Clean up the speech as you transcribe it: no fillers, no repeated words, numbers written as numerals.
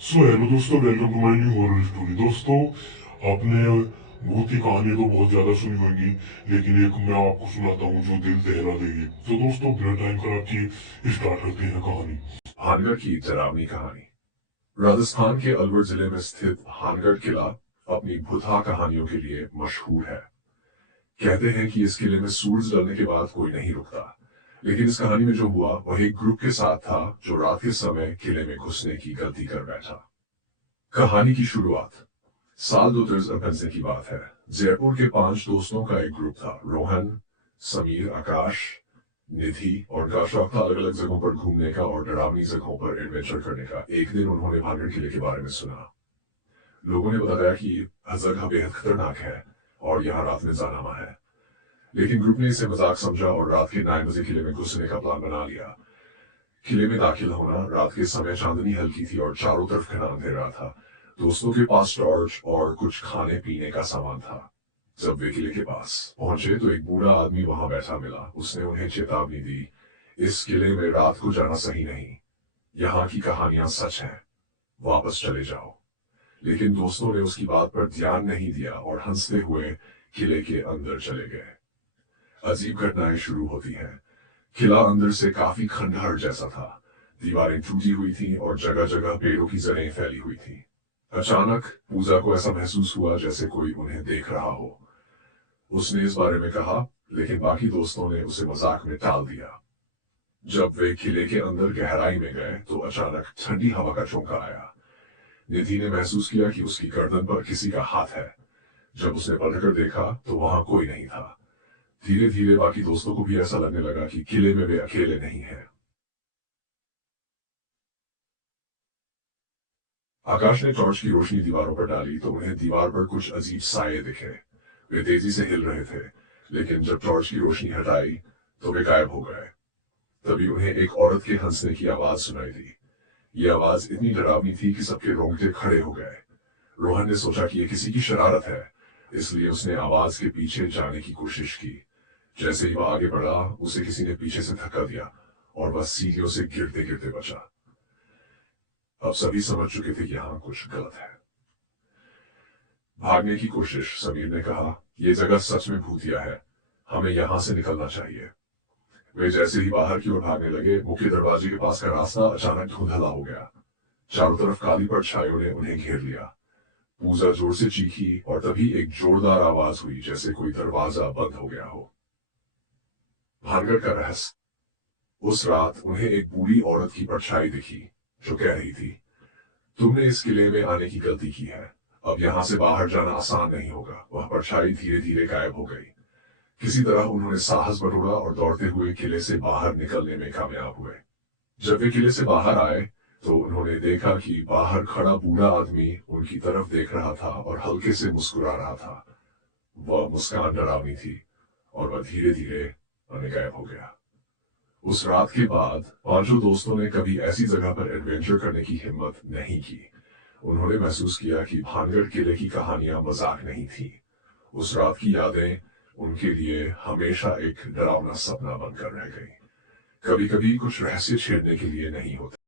सो hello दोस्तों, welcome to my new horror story. दोस्तों, आपने भूत की कहानी तो बहुत ज्यादा सुनी होगी, लेकिन एक मैं आपको सुनाता हूँ जो दिल दहला देगी। तो दोस्तों, बिना टाइम खराब किए स्टार्ट करते हैं कहानी। हानगढ़ की डरावनी कहानी। राजस्थान के अलवर जिले में स्थित हानगढ़ किला अपनी भुतहा कहानियों के लिए मशहूर है। कहते हैं कि इस किले में सूरज ढलने के बाद कोई नहीं रुकता, लेकिन इस कहानी में जो हुआ वह एक ग्रुप के साथ था जो रात के समय किले में घुसने की गलती कर बैठा। कहानी की शुरुआत साल 2015 की बात है। जयपुर के 5 दोस्तों का एक ग्रुप था। रोहन, समीर, आकाश, निधि और उनका शौक था अलग अलग जगहों पर घूमने का और डरावनी जगहों पर एडवेंचर करने का। एक दिन उन्होंने भानगढ़ किले के बारे में सुना। लोगों ने बताया कि यह जगह बेहद खतरनाक है और यहाँ रात में जाना मना है। लेकिन ग्रुप ने इसे मजाक समझा और रात के 9 बजे किले में घुसने का प्लान बना लिया। किले में दाखिल होना रात के समय, चांदनी हल्की थी और चारों तरफ घना अंधेरा था। दोस्तों के पास टॉर्च और कुछ खाने पीने का सामान था। जब वे किले के पास पहुंचे तो एक बूढ़ा आदमी वहां बैठा मिला। उसने उन्हें चेतावनी दी, इस किले में रात को जाना सही नहीं, यहाँ की कहानियां सच हैं, वापस चले जाओ। लेकिन दोस्तों ने उसकी बात पर ध्यान नहीं दिया और हंसते हुए किले के अंदर चले गए। अजीब घटनाएं शुरू होती हैं। किला अंदर से काफी खंडहर जैसा था। दीवारें टूटी हुई थीं और जगह जगह पेड़ों की जड़ें फैली हुई थीं। अचानक पूजा को ऐसा महसूस हुआ जैसे कोई उन्हें देख रहा हो। उसने इस बारे में कहा, लेकिन बाकी दोस्तों ने उसे मजाक में टाल दिया। जब वे किले के अंदर गहराई में गए तो अचानक ठंडी हवा का झोंका आया। निधि ने महसूस किया कि उसकी गर्दन पर किसी का हाथ है। जब उसने पलटकर देखा तो वहां कोई नहीं था। धीरे धीरे बाकी दोस्तों को भी ऐसा लगने लगा कि किले में वे अकेले नहीं हैं। आकाश ने टॉर्च की रोशनी दीवारों पर डाली तो उन्हें दीवार पर कुछ अजीब साए दिखे। वे तेजी से हिल रहे थे, लेकिन जब टॉर्च की रोशनी हटाई तो वे गायब हो गए। तभी उन्हें एक औरत के हंसने की आवाज सुनाई दी। यह आवाज इतनी डरावनी थी कि सबके रोंगटे खड़े हो गए। रोहन ने सोचा कि यह किसी की शरारत है, इसलिए उसने आवाज के पीछे जाने की कोशिश की। जैसे ही वह आगे बढ़ा, उसे किसी ने पीछे से धक्का दिया और वह सीढ़ियों से गिरते गिरते बचा। अब सभी समझ चुके थे कि यहां कुछ गलत है। भागने की कोशिश। समीर ने कहा, यह जगह सच में भूतिया है, हमें यहां से निकलना चाहिए। वे जैसे ही बाहर की ओर भागने लगे, मुख्य दरवाजे के पास का रास्ता अचानक धुंधला हो गया। चारों तरफ काली परछाइयों ने उन्हें घेर लिया। पूजा जोर से चीखी और तभी एक जोरदार आवाज हुई जैसे कोई दरवाजा बंद हो गया हो। भानगढ़ का रहस्य। उस रात उन्हें एक बूढ़ी औरत की परछाई दिखी जो कह रही थी, तुमने इस किले में आने की गलती की है, अब यहां से बाहर जाना आसान नहीं होगा। वह परछाई धीरे धीरे गायब हो गई। किसी तरह उन्होंने साहस बटोरा और दौड़ते हुए किले से बाहर निकलने में कामयाब हुए। जब वे किले से बाहर आए तो उन्होंने देखा कि बाहर खड़ा बूढ़ा आदमी उनकी तरफ देख रहा था और हल्के से मुस्कुरा रहा था। वह मुस्कान डरावनी थी और वह धीरे धीरे गायब हो गया। उस रात के बाद पांचों दोस्तों ने कभी ऐसी जगह पर एडवेंचर करने की हिम्मत नहीं की। उन्होंने महसूस किया कि भानगढ़ किले की कहानियां मजाक नहीं थी। उस रात की यादें उनके लिए हमेशा एक डरावना सपना बनकर रह गई। कभी कभी कुछ रहस्य छेड़ने के लिए नहीं होते।